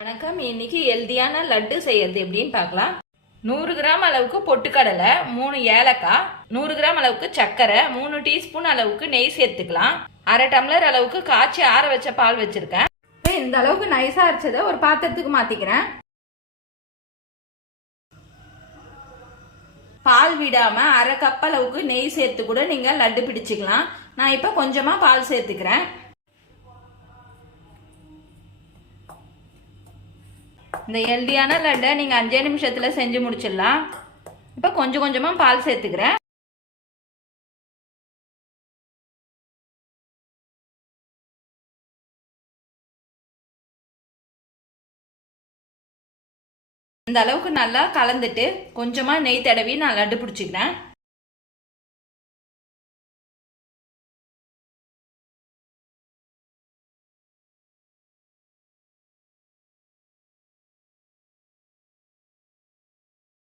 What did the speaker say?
வணக்கம். இன்னைக்கு ஹெல்தியான லட்டு செய்யறது எப்படின்னு பார்க்கலாம். நூறு கிராம் அளவுக்கு பொட்டுக்கடலை மூணு ஏலக்காய் நூறு கிராம் அளவுக்கு சர்க்கரை மூணு டீஸ்பூன் அளவுக்கு நெய் சேர்த்துக்கலாம். அரை டம்ளர் அளவுக்கு காய்ச்சி ஆற வச்ச பால் வச்சிருக்கேன். இந்த அளவுக்கு நைஸா அரைச்சதை ஒரு பாத்திரத்துக்கு மாத்திக்கிறேன். பால் விடாம அரை கப் அளவுக்கு நெய் சேர்த்து கூட நீங்க லட்டு பிடிச்சுக்கலாம். நான் இப்ப கொஞ்சமா பால் சேர்த்துக்கிறேன். இந்த ஹெல்தியான லட்டை நீங்கள் அஞ்சே நிமிஷத்தில் செஞ்சு முடிச்சிடலாம். இப்போ கொஞ்சம் கொஞ்சமாக பால் சேர்த்துக்கிறேன். இந்த அளவுக்கு நல்லா கலந்துட்டு கொஞ்சமாக நெய் தடவி நான் லட்டு பிடிச்சிக்கிறேன்